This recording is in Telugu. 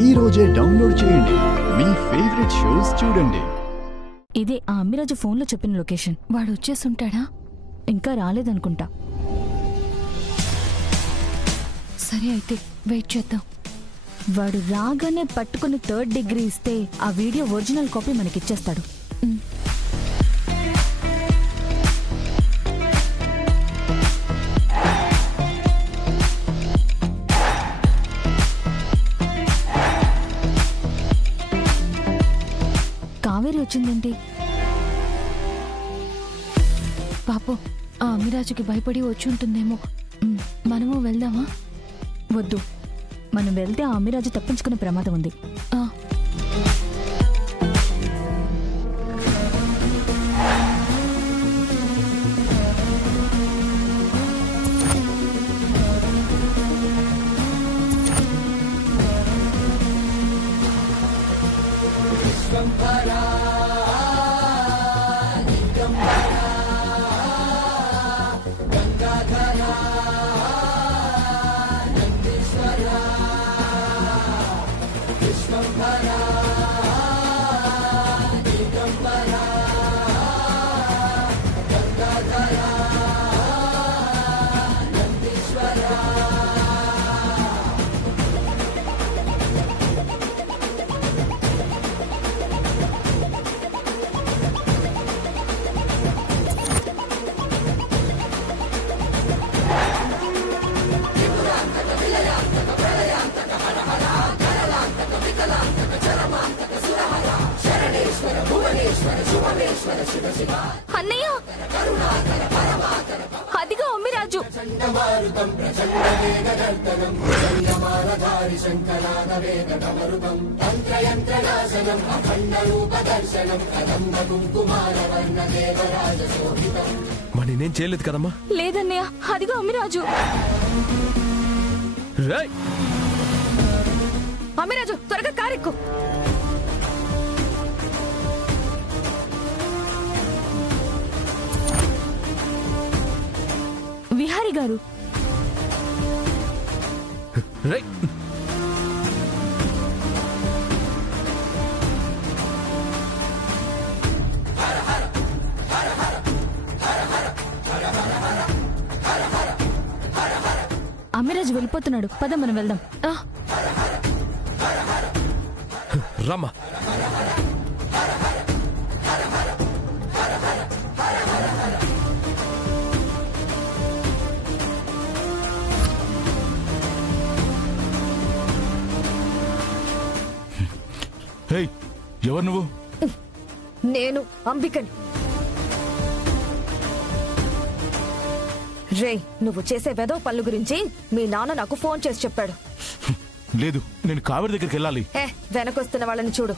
ఈ రోజే డౌన్లోడ్ చేయండి, మీ ఫేవరెట్ షోస్ చూడండి. ఇదే ఆ అమ్మిరాజు ఫోన్లో చెప్పిన లొకేషన్. వాడు వచ్చేసుంటాడా? ఇంకా రాలేదనుకుంటా. సరే అయితే వెయిట్ చేద్దాం. వాడు రాగానే పట్టుకుని 3rd డిగ్రీ ఇస్తే ఆ వీడియో ఒరిజినల్ కాపీ మనకిచ్చేస్తాడు. కావేరి వచ్చిందేంటి? పాపం ఆ అమ్మిరాజుకి భయపడి వచ్చి ఉంటుందేమో. మనము వెళ్దామా? వద్దు, మనం వెళ్తే ఆ అమ్మిరాజు తప్పించుకునే ప్రమాదం ఉంది. అన్నయ్య, అదిగో అమ్మిరాజు. మరి నేను చేయలేదు కదమ్మా. లేదన్నయ్య, అదిగో అమ్మిరాజు. అమ్మిరాజు త్వరగా కారెక్కు. విహారీ గారు, అమ్మిరాజు వెళ్ళిపోతున్నాడు. పద మనం వెళ్దాం. రమ్మా. ఎవరు నువ్వు? నేను అంబికని. రే, నువ్వు చేసే వెధవ పనుల గురించి మీ నాన్న నాకు ఫోన్ చేసి చెప్పాడు. లేదు, నేను కావేరి దగ్గరికి వెళ్ళాలి. వెనకొస్తున్న వాళ్ళని చూడు.